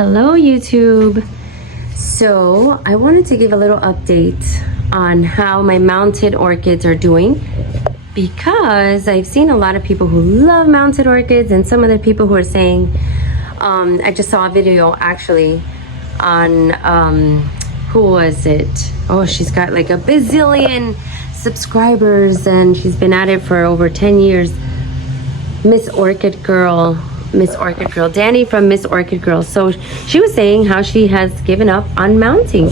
Hello YouTube. So I wanted to give a little update on how my mounted orchids are doing, because I've seen a lot of people who love mounted orchids and some other people who are saying, I just saw a video actually on, who was it? Oh, she's got like a bazillion subscribers and she's been at it for over 10 years. Miss Orchid Girl, Danny from Miss Orchid Girl. So she was saying how she has given up on mounting,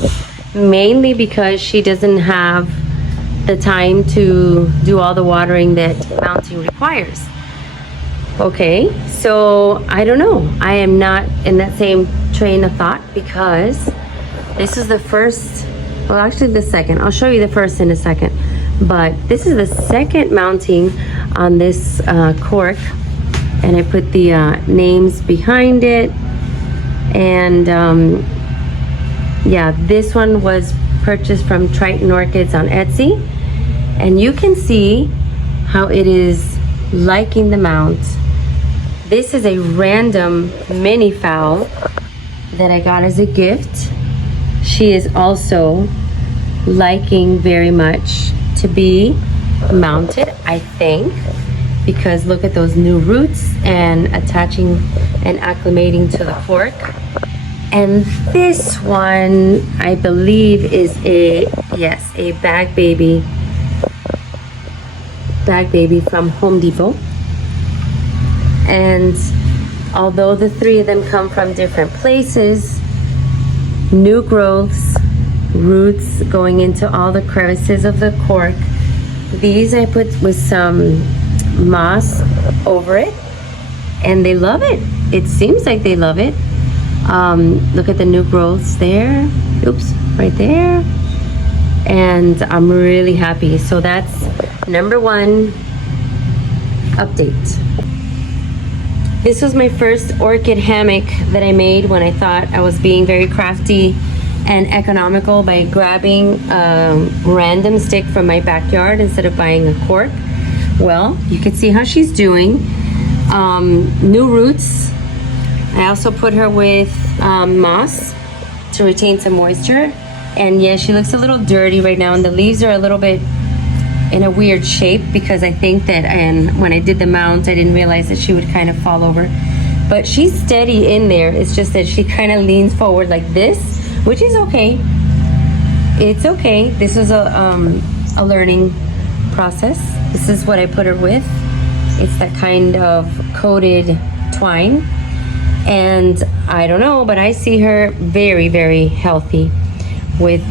mainly because she doesn't have the time to do all the watering that mounting requires. Okay, so I don't know. I am not in that same train of thought, because this is the first, well actually the second, I'll show you the first in a second, but this is the second mounting on this cork, and I put the names behind it. And yeah, this one was purchased from Triton Orchids on Etsy, and you can see how it is liking the mount. This is a random mini fowl that I got as a gift. She is also liking very much to be mounted, I think, because look at those new roots and attaching and acclimating to the cork. And this one, I believe, is a, yes, a bag baby from Home Depot. And although the three of them come from different places, new growths, roots going into all the crevices of the cork. These I put with some moss over it, and they love it. It seems like they love it. Look at the new growths there. Oops, right there. And I'm really happy. So that's number one update. This was my first orchid hammock that I made when I thought I was being very crafty and economical by grabbing a random stick from my backyard instead of buying a cork. Well, you can see how she's doing. New roots. I also put her with moss to retain some moisture. And yeah, she looks a little dirty right now, and the leaves are a little bit in a weird shape, because I think that, and when I did the mount, I didn't realize that she would kind of fall over. But she's steady in there. It's just that she kind of leans forward like this, which is okay. It's okay. This was a learning process. This is what I put her with. It's that kind of coated twine. And I don't know, but I see her very, very healthy with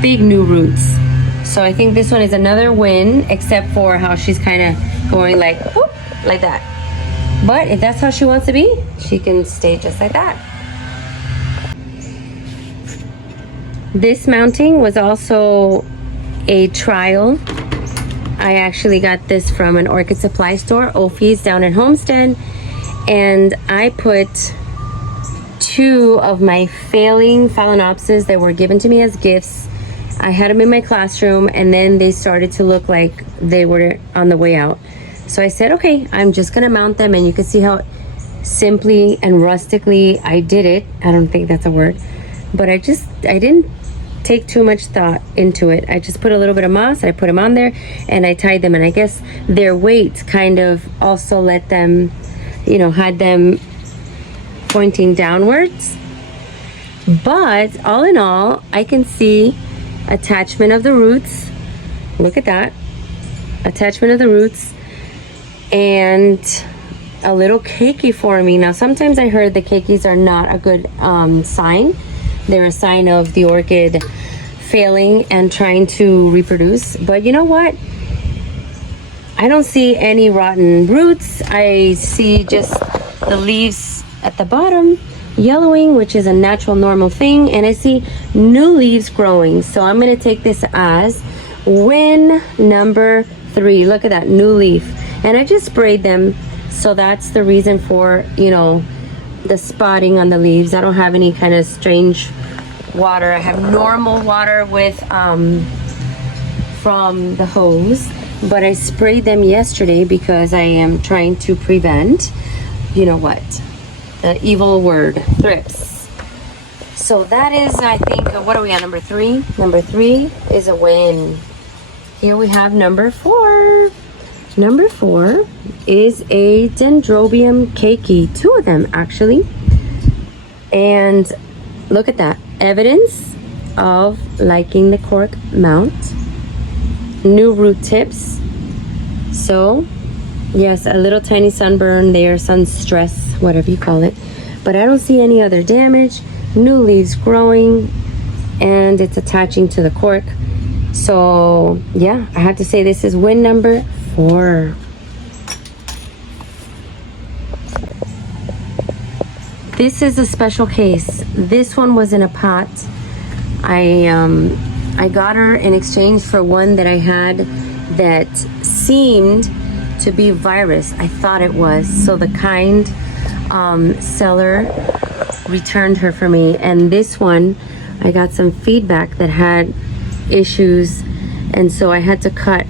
big new roots. So I think this one is another win, except for how she's kind of going like, whoop, like that. But if that's how she wants to be, she can stay just like that. This mounting was also a trial. I actually got this from an orchid supply store, Ophi's, down in Homestead. And I put two of my failing phalaenopsis that were given to me as gifts. I had them in my classroom, and then they started to look like they were on the way out. So I said, okay, I'm just gonna mount them, and you can see how simply and rustically I did it. I don't think that's a word, but I didn't take too much thought into it. I just put a little bit of moss, I put them on there, and I tied them, and I guess their weight kind of also let them, you know, had them pointing downwards. But all in all, I can see attachment of the roots. Look at that. Attachment of the roots. And a little cakey forming. Now, sometimes I heard the cakeys are not a good sign. They're a sign of the orchid failing and trying to reproduce. But you know what? I don't see any rotten roots. I see just the leaves at the bottom yellowing, which is a natural, normal thing, and I see new leaves growing. So I'm going to take this as win number 3. Look at that new leaf, and I just sprayed them, so that's the reason for, you know, the spotting on the leaves. I don't have any kind of strange water. I have normal water with from the hose, but I sprayed them yesterday because I am trying to prevent, you know what, the evil word, thrips. So that is, I think, what are we at, number 3? Number 3 is a win. Here we have number 4. Number 4 is a Dendrobium cakey, 2 of them actually. And look at that, evidence of liking the cork mount. New root tips. So yes, a little tiny sunburn there, sun stress, whatever you call it. But I don't see any other damage. New leaves growing, and it's attaching to the cork. So yeah, I have to say this is win number 4. This is a special case. This one was in a pot. I got her in exchange for one that I had that seemed to be virus. I thought it was. So the kind seller returned her for me. And this one, I got some feedback that had issues. And so I had to cut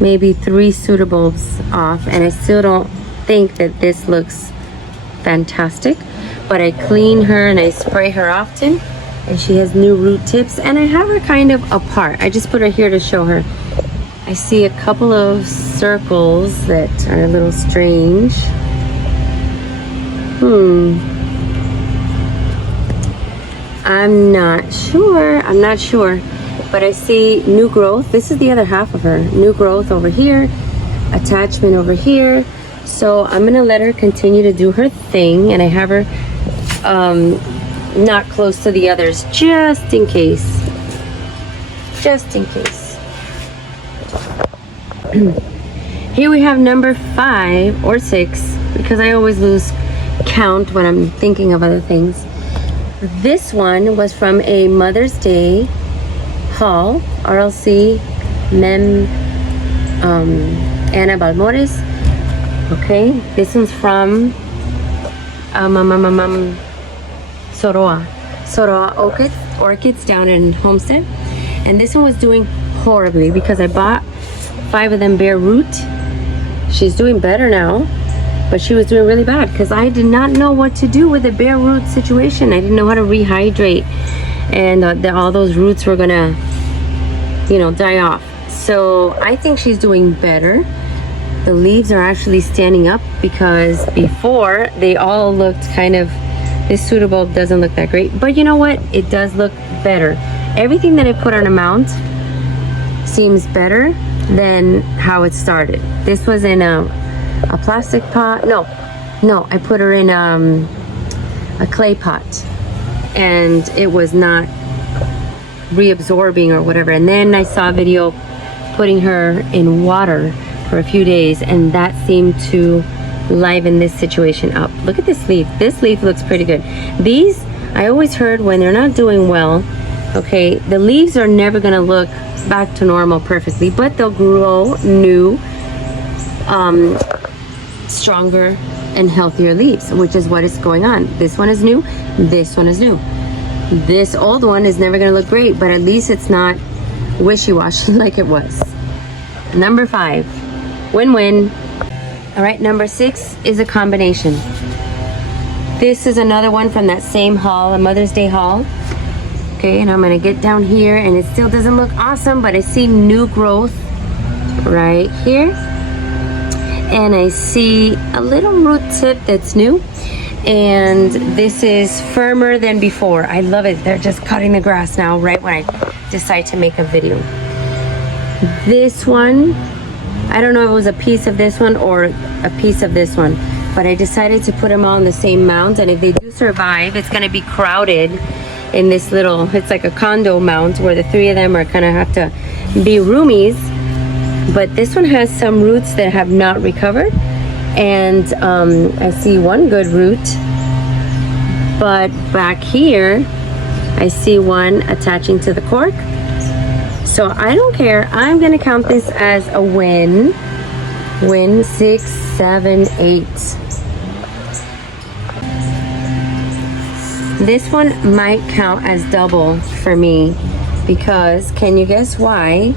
maybe 3 pseudobulbs off. And I still don't think that this looks fantastic. But I clean her and I spray her often. And she has new root tips. And I have her kind of apart. I just put her here to show her. I see a couple of circles that are a little strange. I'm not sure. But I see new growth. This is the other half of her. New growth over here. Attachment over here. So I'm going to let her continue to do her thing. And I have her not close to the others. Just in case. Here we have number 5 or 6. Because I always lose count when I'm thinking of other things. This one was from a Mother's Day haul, RLC Mem Ana Balmores. Okay, this one's from Soroa Orchids down in Homestead. And this one was doing horribly because I bought 5 of them bare root. She's doing better now. But she was doing really bad because I did not know what to do with the bare root situation. I didn't know how to rehydrate, and all those roots were gonna, die off. So I think she's doing better. The leaves are actually standing up because before they all looked kind of, this pseudobulb doesn't look that great. But you know what? It does look better. Everything that I put on a mount seems better than how it started. This was in a plastic pot. No, I put her in a clay pot, and it was not reabsorbing or whatever. And then I saw a video putting her in water for a few days, and that seemed to liven this situation up. Look at this leaf. This leaf looks pretty good. These, I always heard when they're not doing well, okay, the leaves are never going to look back to normal perfectly, but they'll grow new stronger and healthier leaves, which is what is going on. This one is new. This one is new. This old one is never going to look great, but at least it's not wishy-washy like it was. Number 5, win-win. All right, number 6 is a combination. This is another one from that same haul, a Mother's Day haul. Okay, and I'm going to get down here, and it still doesn't look awesome, but I see new growth right here. And I see a little root tip that's new, and this is firmer than before. I love it. They're just cutting the grass now right when I decide to make a video. This one, I don't know if it was a piece of this one or a piece of this one, but I decided to put them all in the same mount, and if they do survive, it's going to be crowded in this little, it's like a condo mount where the 3 of them are kind of have to be roomies. But this one has some roots that have not recovered, and I see one good root, but back here I see one attaching to the cork. So I don't care. I'm gonna count this as a win. Win 6, 7, 8. This one might count as double for me because, can you guess why?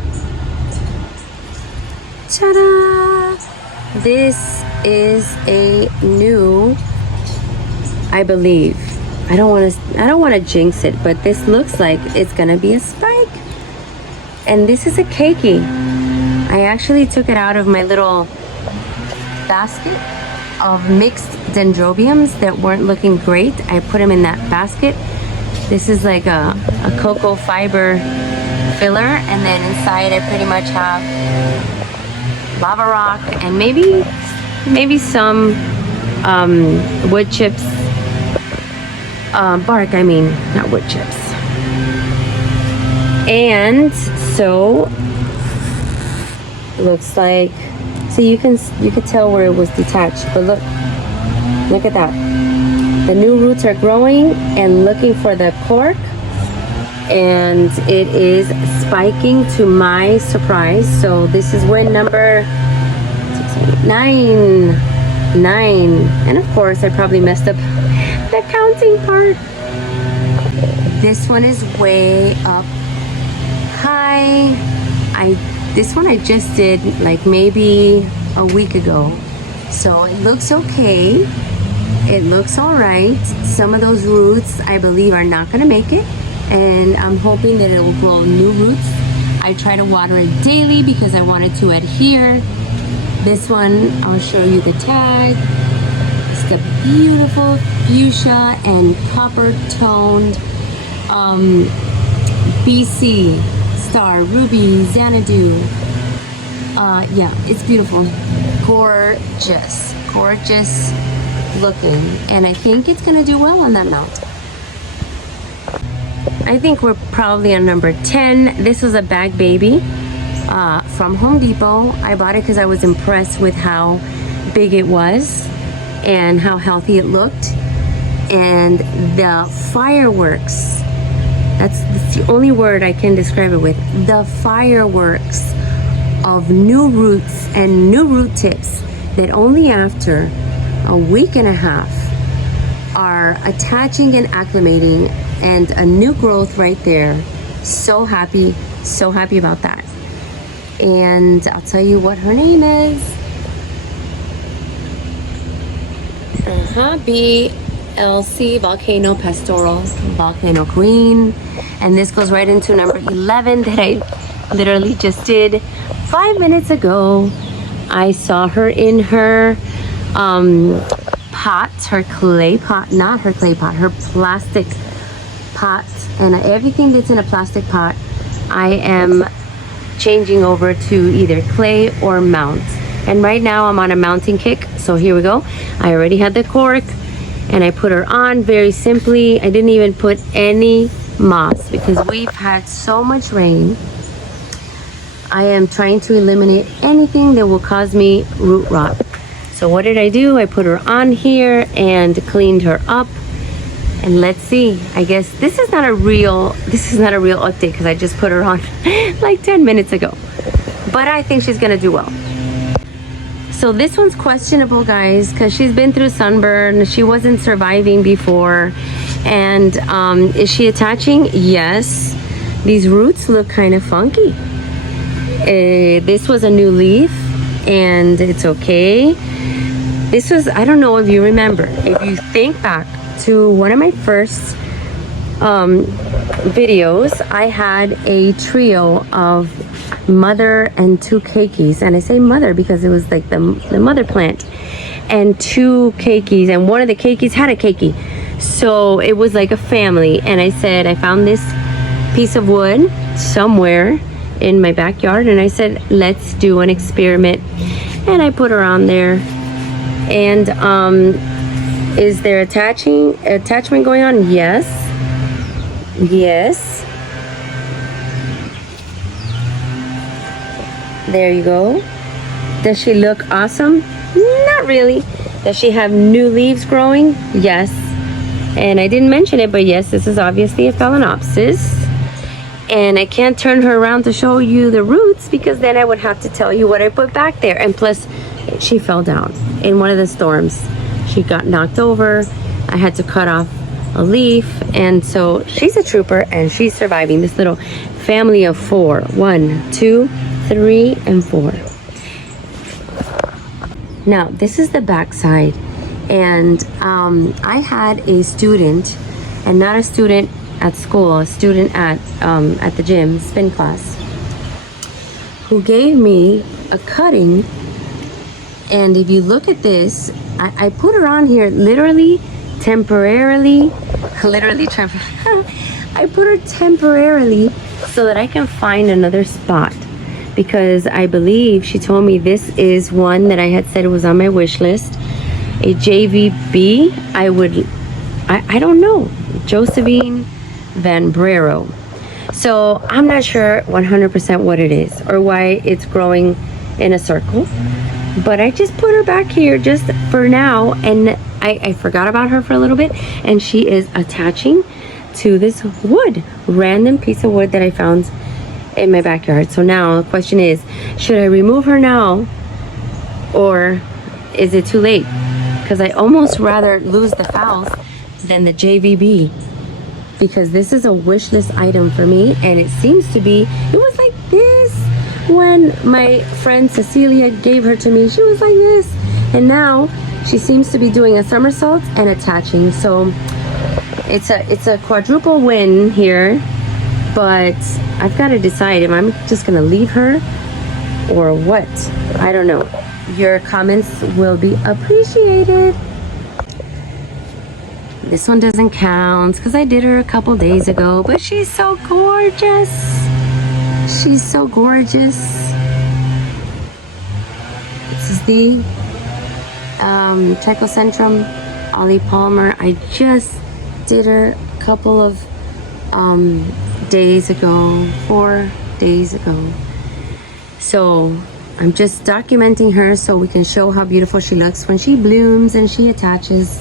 Ta-da! This is a new I believe. I don't want to jinx it, but this looks like it's gonna be a spike. And this is a keiki. I actually took it out of my little basket of mixed dendrobiums that weren't looking great. I put them in that basket. This is like a cocoa fiber filler, and then inside I pretty much have lava rock and maybe some wood chips, bark, I mean, not wood chips. And so looks like, so you could tell where it was detached, but look at that. The new roots are growing and looking for the cork, and it is spiking to my surprise. So this is win number 9. And of course I probably messed up the counting part. This one is way up high. This one I just did like maybe a week ago, so it looks okay. It looks all right. Some of those roots I believe are not gonna make it, and I'm hoping that it will grow new roots. I try to water it daily because I want it to adhere. This one, I'll show you the tag. It's the beautiful fuchsia and copper toned BC Star Ruby Xanadu. Yeah, it's beautiful. Gorgeous looking, and I think it's gonna do well on that mount. I think we're probably on number 10. This was a bag baby from Home Depot. I bought it because I was impressed with how big it was and how healthy it looked, and the fireworks, that's the only word I can describe it with, the fireworks of new roots and new root tips that only after a week and a half are attaching and acclimating, and a new growth right there. So happy about that. And I'll tell you what her name is. BLC Volcano Pastoral Volcano Queen. And this goes right into number 11 that I literally just did 5 minutes ago. I saw her in her pot, her clay pot, not her clay pot, her plastic pot. And everything that's in a plastic pot, I am changing over to either clay or mount. And right now I'm on a mounting kick, so here we go. I already had the cork and I put her on very simply. I didn't even put any moss because we've had so much rain. I am trying to eliminate anything that will cause me root rot. So what did I do? I put her on here and cleaned her up. And let's see, I guess this is not a real update because I just put her on like 10 minutes ago. But I think she's gonna do well. So this one's questionable, guys, because she's been through sunburn. She wasn't surviving before. And is she attaching? Yes. These roots look kind of funky. This was a new leaf and it's okay. This was, I don't know if you remember, if you think back to one of my first videos, I had a trio of mother and 2 keikis, and I say mother because it was like the mother plant, and 2 keikis, and one of the keikis had a keiki, so it was like a family. And I said, I found this piece of wood somewhere in my backyard, and I said, let's do an experiment. And I put her on there, and is there attachment going on? Yes. There you go. Does she look awesome? Not really. Does she have new leaves growing? Yes. And I didn't mention it, but yes, this is obviously a phalaenopsis. And I can't turn her around to show you the roots because then I would have to tell you what I put back there. And plus, she fell down in one of the storms. She got knocked over. I had to cut off a leaf. And so she's a trooper and she's surviving this little family of 4. 1, 2, 3, and 4. Now, this is the back side. And I had a student, and not a student at school, a student at the gym, spin class, who gave me a cutting. And if you look at this, I put her on here literally temporarily, I put her temporarily so that I can find another spot, because I believe she told me this is one that I had said was on my wish list, a JVB. I don't know, Josephine Van Brero. So I'm not sure 100% what it is or why it's growing in a circle, but I just put her back here just for now, and I forgot about her for a little bit, and she is attaching to this random piece of wood that I found in my backyard. So now the question is, should I remove her now, or is it too late? Because I almost rather lose the fowls than the JVB, because this is a wish list item for me, and it seems to be, it was like this when my friend Cecilia gave her to me. She was like this, and now she seems to be doing a somersault and attaching. So it's a quadruple win here, but I've got to decide if I'm just gonna leave her or what. I don't know. Your comments will be appreciated. This one doesn't count because I did her a couple days ago, but she's so gorgeous. She's so gorgeous. This is the Trichocentrum Ollie Palmer. I just did her a couple of days ago, 4 days ago. So I'm just documenting her so we can show how beautiful she looks when she blooms and she attaches.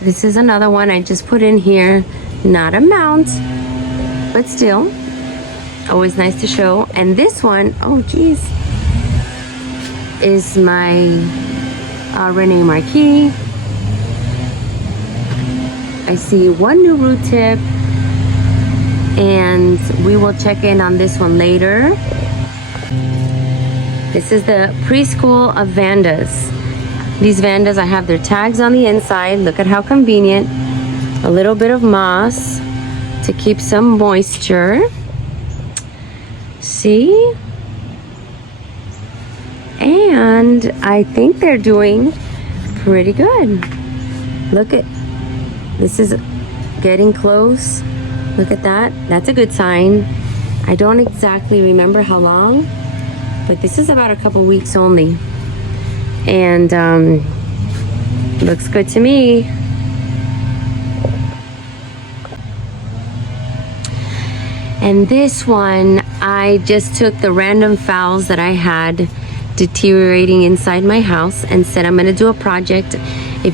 This is another one I just put in here, not a mount, but still always nice to show. And this one, oh geez, is my Renee Marquis. I see one new root tip, and we will check in on this one later. This is the preschool of Vandas. These Vandas, I have their tags on the inside. Look at how convenient. A little bit of moss to keep some moisture. See? And I think they're doing pretty good. Look at, this is getting close. Look at that. That's a good sign. I don't exactly remember how long, but this is about a couple weeks only. And looks good to me. And this one, I just took the random fowls that I had deteriorating inside my house and said I'm gonna do a project. I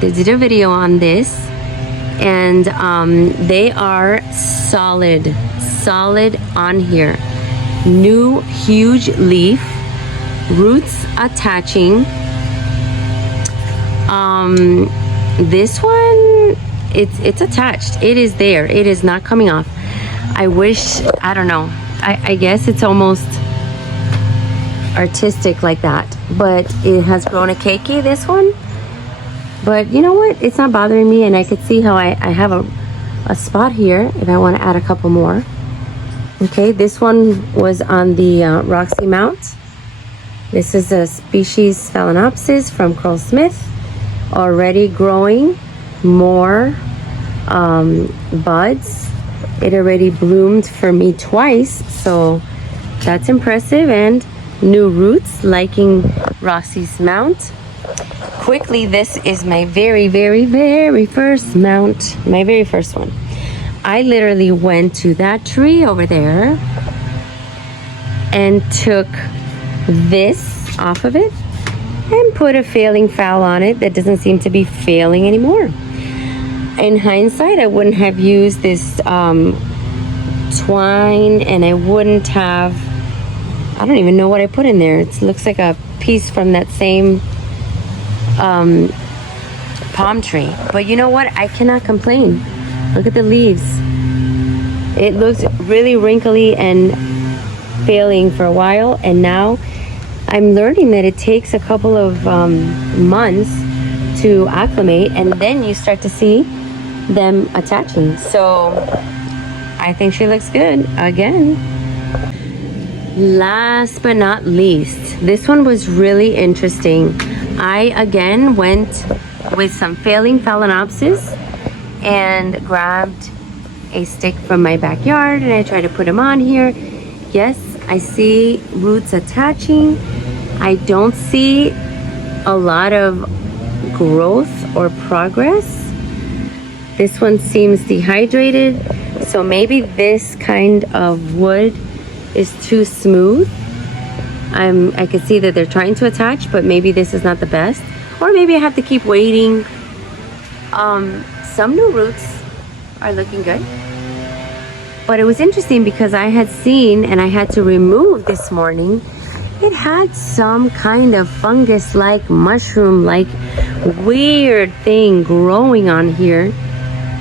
did a video on this, and they are solid on here. New huge leaf, roots attaching. This one, it's attached. It is there. It is not coming off. I wish, I don't know, I guess it's almost artistic like that, but it has grown a cakey, this one. But you know what, it's not bothering me, and I could see how I have a spot here if I want to add a couple more. Okay, this one was on the Roxy mount. This is a species Phalaenopsis from Carl Smith, already growing more buds. It already bloomed for me twice, so that's impressive. And new roots, liking Roxy's mount. Quickly, this is my very first mount, my very first one. I literally went to that tree over there and took this off of it and put a failing fowl on it that doesn't seem to be failing anymore. In hindsight, I wouldn't have used this twine, and I wouldn't have, I don't even know what I put in there. It looks like a piece from that same palm tree. But you know what? I cannot complain. Look at the leaves. It looks really wrinkly and failing for a while, and now I'm learning that it takes a couple of months to acclimate, and then you start to see them attaching. So I think she looks good again. Last but not least, this one was really interesting. I again went with some failing phalaenopsis and grabbed a stick from my backyard, and I tried to put them on here. Yes, I see roots attaching. I don't see a lot of growth or progress. This one seems dehydrated, so maybe this kind of wood is too smooth. I can see that they're trying to attach, but maybe this is not the best, or maybe I have to keep waiting. Some new roots are looking good, but it was interesting because I had seen, and I had to remove this morning, it had some kind of fungus-like, mushroom-like weird thing growing on here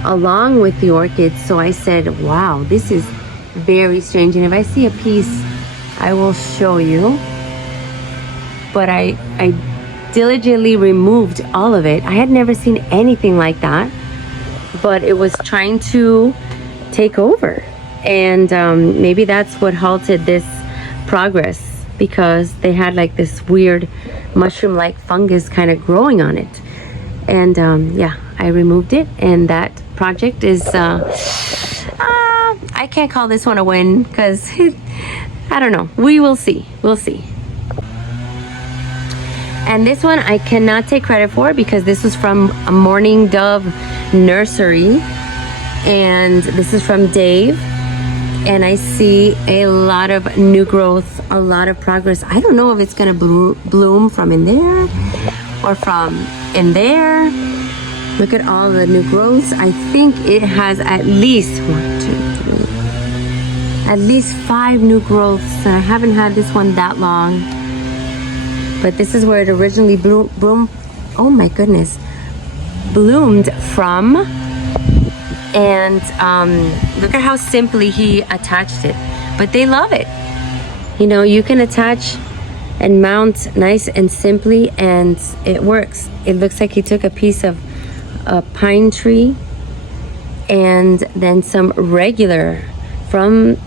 along with the orchids. So I said, wow, this is very strange. And if I see a piece, I will show you. But I diligently removed all of it. I had never seen anything like that, but it was trying to take over. And maybe that's what halted this progress, because they had like this weird mushroom-like fungus kind of growing on it. And yeah, I removed it, and that project is I can't call this one a win, because I don't know, we will see, we'll see. And this one I cannot take credit for, because this was from a Morning Dove nursery, and this is from Dave, and I see a lot of new growth, a lot of progress. I don't know if it's gonna bloom from in there or from in there. Look at all the new growths. I think it has at least 5 new growths. I haven't had this one that long, but this is where it originally bloomed. Oh my goodness, bloomed from. And look at how simply he attached it, but they love it. You know, you can attach and mount nice and simply, and it works. It looks like he took a piece of a pine tree and then some regular from,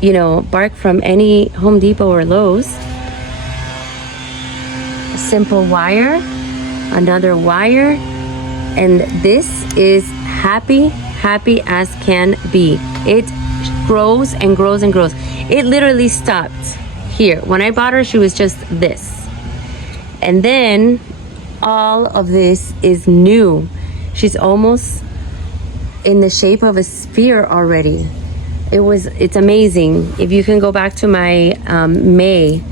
you know, bark from any Home Depot or Lowe's. A simple wire, another wire, and this is happy as can be. It grows and grows and grows. It literally stopped here. When I bought her, she was just this, and then all of this is new. She's almost in the shape of a sphere already. It's amazing. If you can go back to my May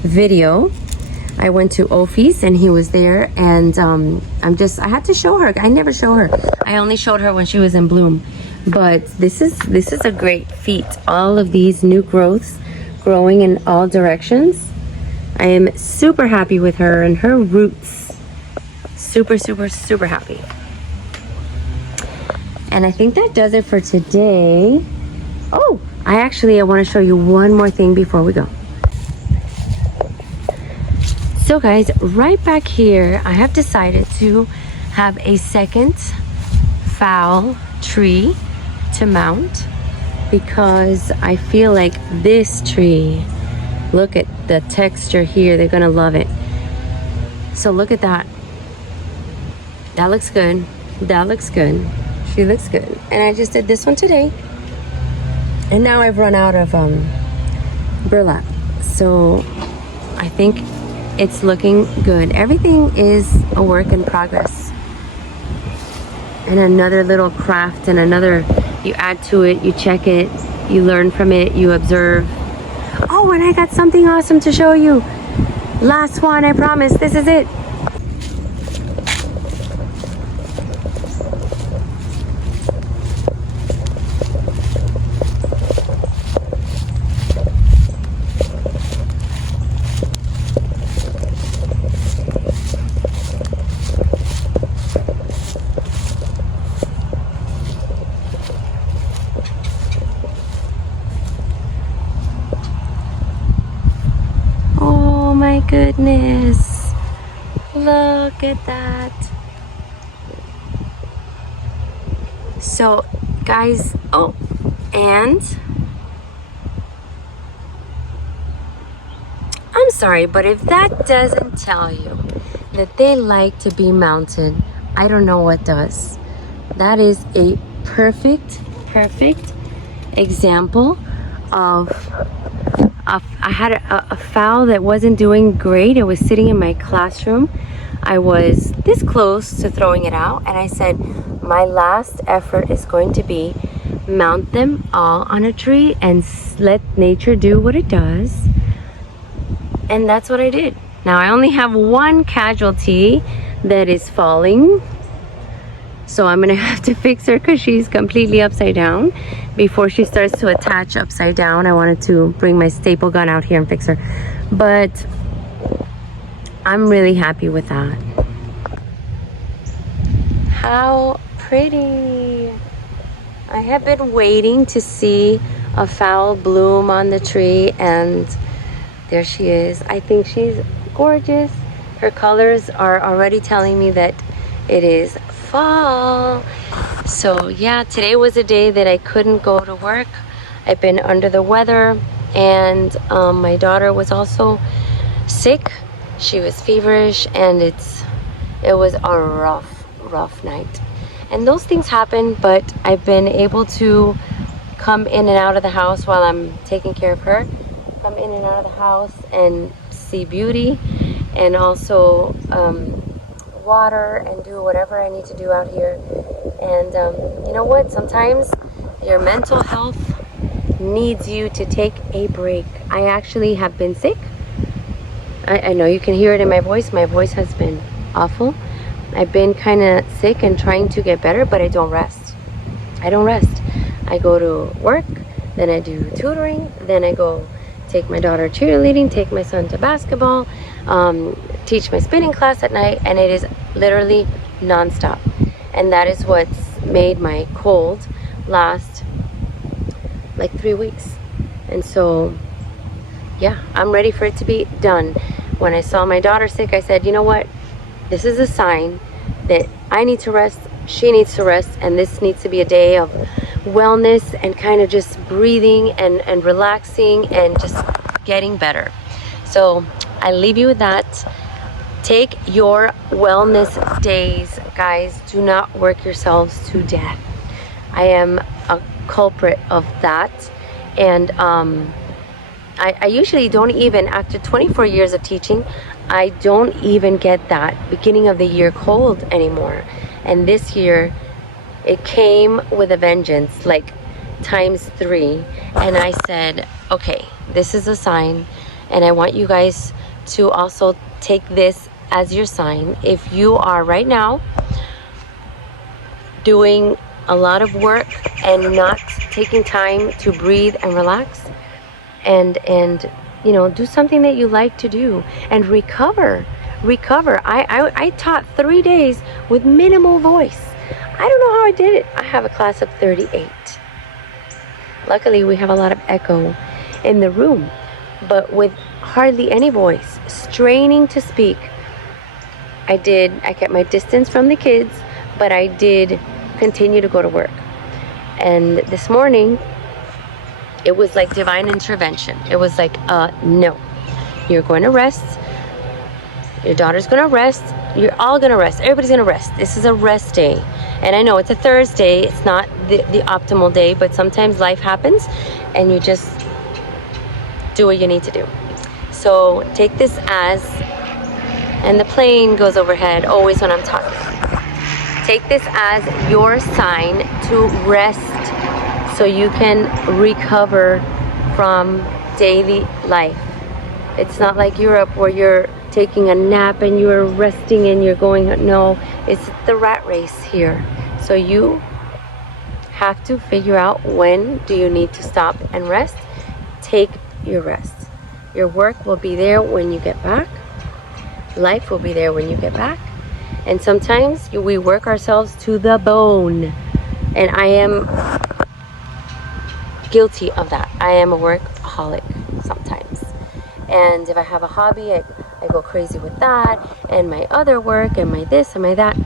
video, I went to Ophi's and he was there, and I had to show her. I never show her. I only showed her when she was in bloom. But this is a great feat. All of these new growths growing in all directions. I am super happy with her and her roots. Super, super, super happy. And I think that does it for today. Oh, I want to show you one more thing before we go. So guys, right back here, I have decided to have a second foul tree to mount, because I feel like this tree, look at the texture here, they're gonna love it. So look at that. That looks good. That looks good. She looks good. And I just did this one today. And now I've run out of burlap. So I think it's looking good. Everything is a work in progress. And another little craft, and another, you add to it, you check it, you learn from it, you observe. Oh, and I got something awesome to show you. Last one, I promise. This is it. Oh my goodness. Look at that. So guys, oh, and I'm sorry, but if that doesn't tell you that they like to be mounted, I don't know what does. That is a perfect example of I had a fowl that wasn't doing great. It was sitting in my classroom. I was this close to throwing it out, and I said, my last effort is going to be mount them all on a tree and let nature do what it does. And that's what I did. Now I only have one casualty that is falling. So I'm gonna have to fix her because she's completely upside down. Before she starts to attach upside down, I wanted to bring my staple gun out here and fix her. But I'm really happy with that. How pretty. I have been waiting to see a fowl bloom on the tree, and there she is. I think she's gorgeous. Her colors are already telling me that it is fall. So yeah, today was a day that I couldn't go to work. I've been under the weather, and my daughter was also sick. She was feverish, and it was a rough night. And those things happen, but I've been able to come in and out of the house while I'm taking care of her. Come in and out of the house and see beauty, and also water and do whatever I need to do out here. And you know what? Sometimes your mental health needs you to take a break. I actually have been sick. I know you can hear it in my voice. My voice has been awful. I've been kind of sick and trying to get better, but I don't rest. I don't rest. I go to work, then I do tutoring, then I go take my daughter cheerleading, take my son to basketball, teach my spinning class at night, and it is literally nonstop. And that is what's made my cold last like 3 weeks. And so yeah, I'm ready for it to be done. When I saw my daughter sick, I said, you know what? This is a sign that I need to rest, she needs to rest, and this needs to be a day of wellness and kind of just breathing and relaxing and just getting better. So I leave you with that. Take your wellness days, guys. Do not work yourselves to death. I am a culprit of that. And I usually don't even, after 24 years of teaching, I don't even get that beginning of the year cold anymore. And this year, it came with a vengeance, like ×3. And I said, okay, this is a sign. And I want you guys to also take this as your sign. If you are right now doing a lot of work and not taking time to breathe and relax, and you know, do something that you like to do and recover. I taught 3 days with minimal voice. I don't know how I did it. I have a class of 38. Luckily, we have a lot of echo in the room, but with hardly any voice, straining to speak. I kept my distance from the kids, but I did continue to go to work. And this morning, it was like divine intervention. It was like, no, you're going to rest. Your daughter's going to rest. You're all going to rest. Everybody's going to rest. This is a rest day. And I know it's a Thursday. It's not the optimal day, but sometimes life happens and you just do what you need to do. So take this as, and the plane goes overhead always when I'm talking. Take this as your sign to rest, so you can recover from daily life. It's not like Europe where you're taking a nap and you're resting and you're going, no, it's the rat race here. So you have to figure out, when do you need to stop and rest. Take your rest. Your work will be there when you get back. Life will be there when you get back. And sometimes we work ourselves to the bone. And I am guilty of that. I am a workaholic sometimes. And if I have a hobby, I go crazy with that, and my other work, and my this, and my that.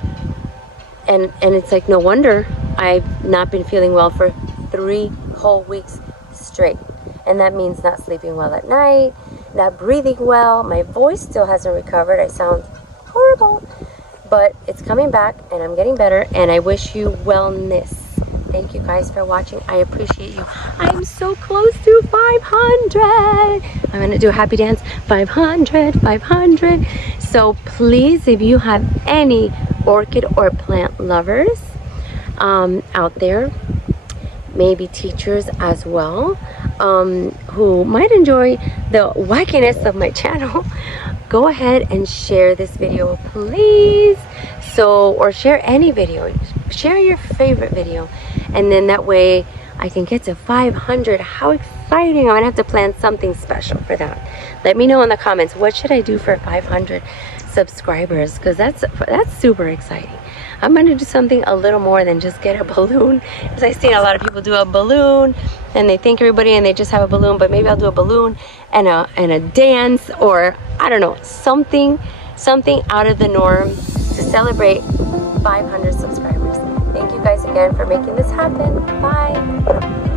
And it's like, no wonder I've not been feeling well for 3 whole weeks straight. And that means not sleeping well at night, not breathing well. My voice still hasn't recovered. I sound horrible, but it's coming back and I'm getting better, and I wish you wellness. Thank you guys for watching. I appreciate you. I'm so close to 500. I'm gonna do a happy dance. 500, 500. So please, if you have any orchid or plant lovers out there, maybe teachers as well, who might enjoy the wackiness of my channel, go ahead and share this video, please. So, or share any video, share your favorite video, and then that way I can get to 500. How exciting! I'm gonna have to plan something special for that. Let me know in the comments, what should I do for 500 subscribers, because that's super exciting. I'm gonna do something a little more than just get a balloon, because I've seen a lot of people do a balloon and they thank everybody and they just have a balloon. But maybe I'll do a balloon and a dance, or I don't know, something out of the norm to celebrate 500 subscribers. Thank you guys again for making this happen. Bye.